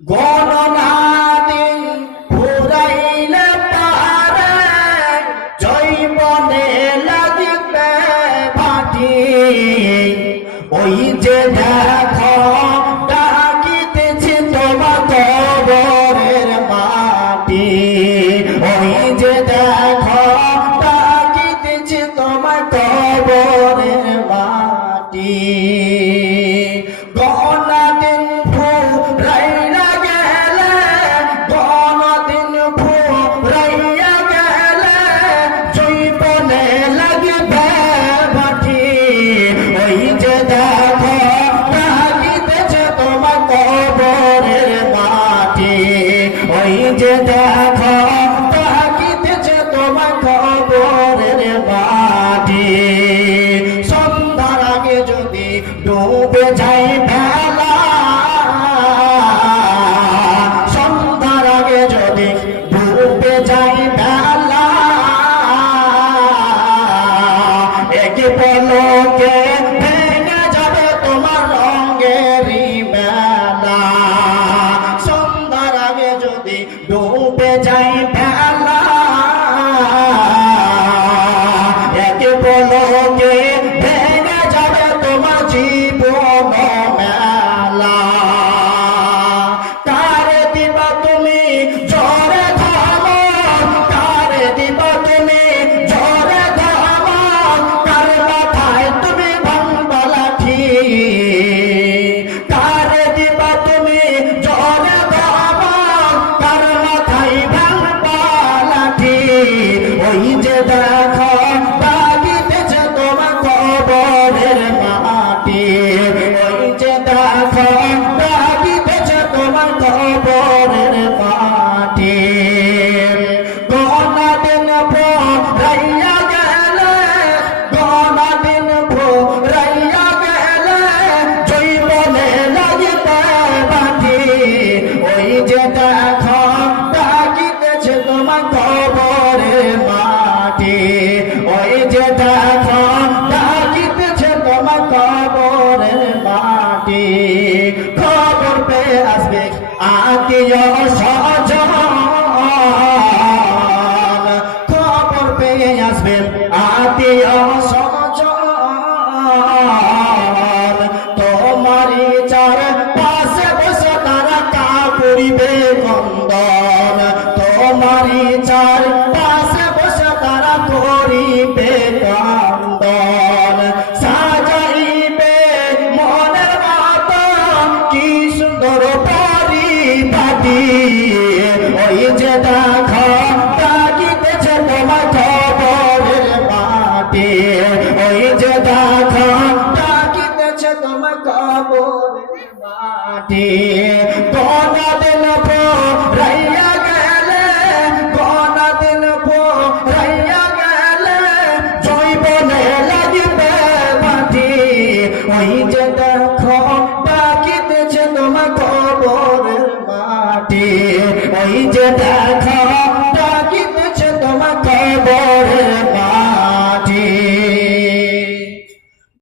গণনাদিন ফুরাইলে পারে জৈবনে লাগিবে মাটি। ওই যে দেখো ডাকিতেছি তোমার কবরের মাটি। ওই যে দেখো ডাকিতেছি তোমার কবরের মাটি। গণনাদিন ফুরাইলা গেলে, গণনাদিন ফুরাইয়া গেলে জৈবনে লাগিবে মাটি। ওই যে দেখো ডাকিতেছে তোমার কবরের মাটি। ওই যে দেখো ডাকিতেছে তোমার কবরের মাটি। সন্ধ্যার আগে যদি ডুবে যাই বেলা, সন্ধ্যার আগে যদি ডুবে যাই বেলা, একে পলকে ভেঙে যাবে তোমার রঙেরই মেলা। সন্ধ্যার আগে যদি ডুবে যাই বেলা, একে পলকে ভেঙে যাবে তোমার জীবন মেলা। কারে দিবা তুমি ঝড়ে ধামা, কারে দিবা তুমি ঝড়ে ধামা, কার মাথায় তুমি ভাঙবা লাঠি। কারে দিবা তুমি ঝড়ে ধামা, কার মাথায় ভাঙবা লাঠি। ওই যে দেখো ডাকিতেছে তোমার কবরের মাটি। ওই যে দেখো ডাকিতেছে তোমার কবরের মাটি। গণনাদিন ফুরাইয়া গেলে, গণনাদিন ফুরাইয়া গেলে জৈবনে লাগিবে মাটি। ওই যে দেখো ডাকিতেছে তোমার কবরের মাটি। ওই যে দেখো ডাকিতেছে তোমার কবরের মাটি। খবর পেয়ে আসবে আত্মীয় স্বজন, খবর পেয়ে আসবে আত্মীয় স্বজন। তোমারই চার পাশে বসে তারা করিবে বন্দন। তোমারই চার পাশে বসে তারা করিবে বন্দন। সাজাইবে মনের মতো কি সুন্দর পরিপাটি। ওই যে দেখো ডাকিতেছে তোমার কবরের মাটি। ওই যে দেখো ডাকিতেছে তোমার কবরের মাটি। গণনাদিন ফুরাইয়া গেলে, গণনাদিন ফুরাইয়া গেলে জৈবনে লাগিবে মাটি। ওই যে দেখো ডাকিতেছে তোমার কবরের মাটি। ওই যে দেখো